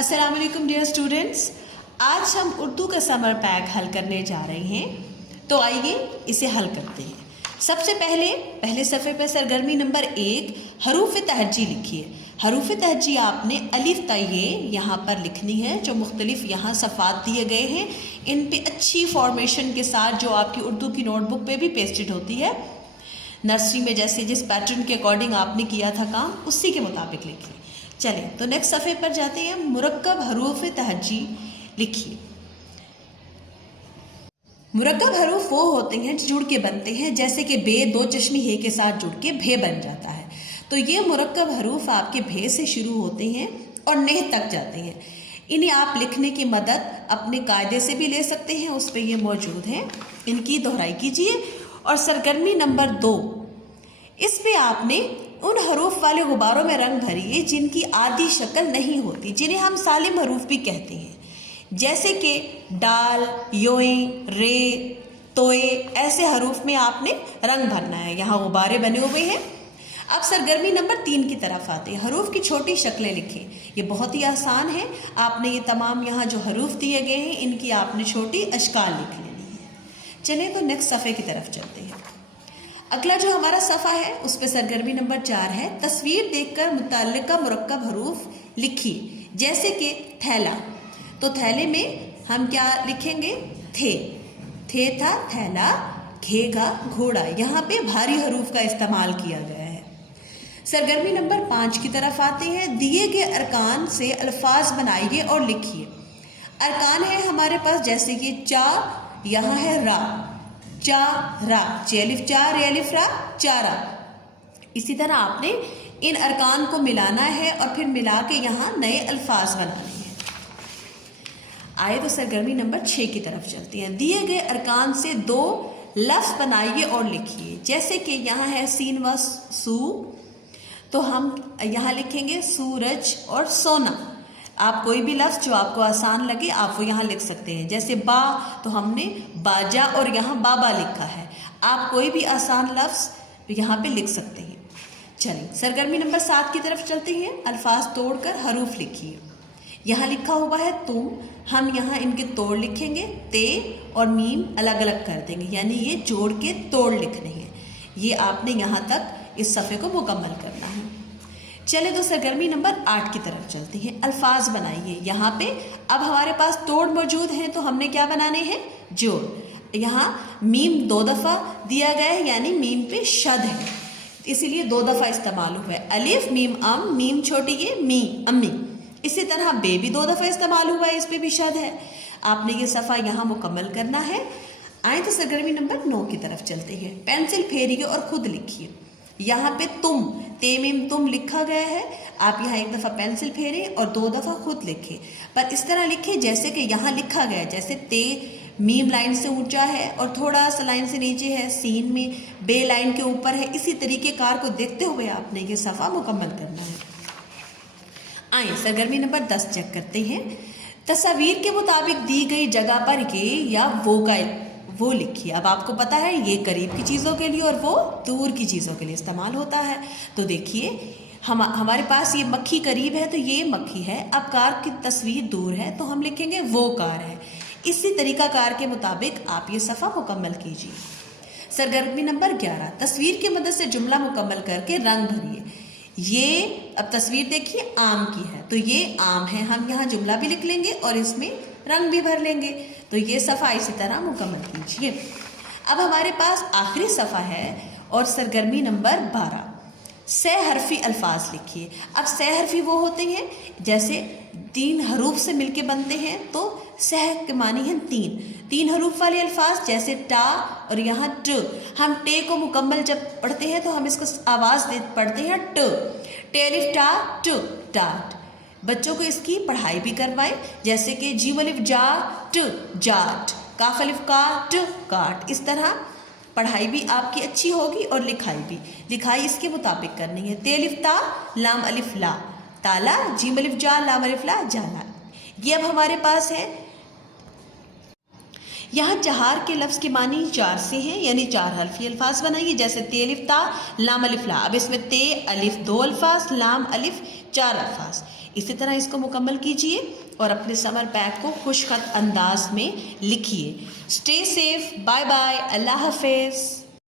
अस्सलाम वालेकुम dear students, आज हम उर्दू का समर पैक हल करने जा रहे हैं। तो आइए इसे हल करते हैं। सबसे पहले सफ़े पर सरगर्मी नंबर 1 हरूफ तहज्जी लिखिए। हरूफ तहज्जी आपने अलिफ तये यहाँ पर लिखनी है। जो मुख्तलिफ यहाँ सफ़ात दिए गए हैं इन पे अच्छी फॉर्मेशन के साथ, जो आपकी उर्दू की नोटबुक पे भी पेस्टेड होती है, नर्सरी में जैसे जिस पैटर्न के अकॉर्डिंग आपने किया था काम, उसी के मुताबिक लिखिए। चलिए तो नेक्स्ट सफ़े पर जाते हैं। मुरक्कब हरूफ तहज्जी लिखिए। मुरक्कब हरूफ वो होते हैं जो जुड़ के बनते हैं, जैसे कि बे दो चश्मी हे के साथ जुड़ के भे बन जाता है। तो ये मुरक्कब हरूफ आपके भे से शुरू होते हैं और नेह तक जाते हैं। इन्हें आप लिखने की मदद अपने कायदे से भी ले सकते हैं, उस पर ये मौजूद हैं। इनकी दोहराई कीजिए। और सरगर्मी नंबर 2, इस पे आपने उन हरूफ वाले गुब्बारों में रंग भरिए जिनकी आदि शक्ल नहीं होती, जिन्हें हम सालिम हरूफ भी कहते हैं, जैसे कि डाल, योए, रे, तोए। ऐसे हरूफ में आपने रंग भरना है। यहाँ गुब्बारे बने हुए हैं। अब सरगर्मी नंबर 3 की तरफ आते हैं। हरूफ की छोटी शक्लें लिखें। ये बहुत ही आसान है। आपने ये तमाम यहाँ जो हरूफ दिए गए हैं इनकी आपने छोटी अशकाल लिख लेनी है। चलिए तो नेक्स्ट सफ़े की तरफ चलते हैं। अगला जो हमारा सफ़ा है उस पर सरगर्मी नंबर 4 है। तस्वीर देखकर मुतल्लिका मुरक्कब हरूफ लिखिए, जैसे कि थैला। तो थैले में हम क्या लिखेंगे? थे था थैला, घेगा घोड़ा। यहाँ पे भारी हरूफ का इस्तेमाल किया गया है। सरगर्मी नंबर 5 की तरफ आते हैं। दिए गए अरकान से अल्फाज बनाइए और लिखिए। अरकान है हमारे पास, जैसे कि चा, यहाँ है रा, चा रा, चेलिफ चा रेलिफ रा, चारा। इसी तरह आपने इन अरकान को मिलाना है और फिर मिला के यहाँ नए अल्फाज बनाने हैं। आए तो सरगर्मी नंबर 6 की तरफ चलते हैं। दिए गए अरकान से 2 लफ्ज़ बनाइए और लिखिए, जैसे कि यहाँ है सीन व सू, तो हम यहाँ लिखेंगे सूरज और सोना। आप कोई भी लफ्ज़ जो आपको आसान लगे आप वो यहाँ लिख सकते हैं। जैसे बा, तो हमने बाजा और यहाँ बाबा लिखा है। आप कोई भी आसान लफ्ज़ यहाँ पे लिख सकते हैं। चलिए सरगर्मी नंबर 7 की तरफ चलते हैं। अल्फाज तोड़कर हरूफ लिखिए। यहाँ लिखा हुआ है तुम, हम यहाँ इनके तोड़ लिखेंगे। ते और मीम अलग अलग कर देंगे, यानी ये जोड़ के तोड़ लिखने हैं। ये आपने यहाँ तक इस सफ़े को मुकम्मल करना है। चले तो सरगर्मी नंबर 8 की तरफ चलते हैं। अल्फाज बनाइए। यहाँ पे अब हमारे पास तोड़ मौजूद हैं, तो हमने क्या बनाने हैं? जोड़। यहाँ मीम 2 दफ़ा दिया गया है, यानी मीम पे शद है, इसीलिए 2 दफ़ा इस्तेमाल हुआ है। अलिफ मीम अम, मीम छोटी ये मी अम्मी। इसी तरह बे भी 2 दफ़ा इस्तेमाल हुआ है, इस पर भी शद है। आपने ये सफ़ा यहाँ मुकम्मल करना है। आए तो सरगर्मी नंबर 9 की तरफ चलते हैं। पेंसिल फेरिए और ख़ुद लिखिए। यहाँ पे तुम, ते मीम तुम लिखा गया है। आप यहाँ 1 दफ़ा पेंसिल फेरें और 2 दफ़ा खुद लिखें, पर इस तरह लिखें जैसे कि यहाँ लिखा गया है। जैसे ते मीम लाइन से ऊंचा है और थोड़ा सा लाइन से नीचे है, सीन में बे लाइन के ऊपर है। इसी तरीके कार को देखते हुए आपने ये सफ़ा मुकम्मल करना है। आए सरगर्मी नंबर 10 चेक करते हैं। तस्वीर के मुताबिक दी गई जगह पर ये या वो लिखिए। अब आपको पता है ये करीब की चीज़ों के लिए और वो दूर की चीज़ों के लिए इस्तेमाल होता है। तो देखिए हमारे पास ये मक्खी करीब है, तो ये मक्खी है। अब कार की तस्वीर दूर है, तो हम लिखेंगे वो कार है। इसी तरीका कार के मुताबिक आप ये सफ़ा मुकम्मल कीजिए। सरगर्मी नंबर 11, तस्वीर की मदद से जुमला मुकम्मल करके रंग भरिए। ये अब तस्वीर देखिए आम की है, तो ये आम है। हम यहाँ जुमला भी लिख लेंगे और इसमें रंग भी भर लेंगे। तो ये सफ़ा इसी तरह मुकम्मल कीजिए। अब हमारे पास आखिरी सफ़ा है और सरगर्मी नंबर 12, सह हरफी अल्फाज लिखिए। अब सह हरफी वो होते हैं जैसे 3 हरूफ से मिलके बनते हैं, तो सह के मानी है 3 हरूफ वाले अल्फाज, जैसे टा और यहाँ ट। हम टे को मुकम्मल जब पढ़ते हैं तो हम इसको आवाज़ दे पढ़ते हैं ट, टेलिफ टा टू टाट। बच्चों को इसकी पढ़ाई भी करवाएं, जैसे कि जी अलिफ जा ट जाट, काफ अलिफ का ट काट। इस तरह पढ़ाई भी आपकी अच्छी होगी और लिखाई इसके मुताबिक करनी है। तेलिफ ता लाम अलिफ ला, ताला, जीम अलिफ जा लाम अलिफ ला जाला। ये अब हमारे पास है। यहाँ जहार के लफ्ज़ के मानी 4 से हैं, यानी 4 हल्फी अल्फाज बनाइए। जैसे ते अलिफ ता लाम अलिफ ला। अब इसमें ते अलिफ 2 अल्फाज, लाम अलिफ 4 अल्फाज। اسی طرح اس کو مکمل کیجئے اور اپنے سمر پیک کو خوش خط انداز میں لکھیے. Stay safe. Bye bye. اللہ حافظ.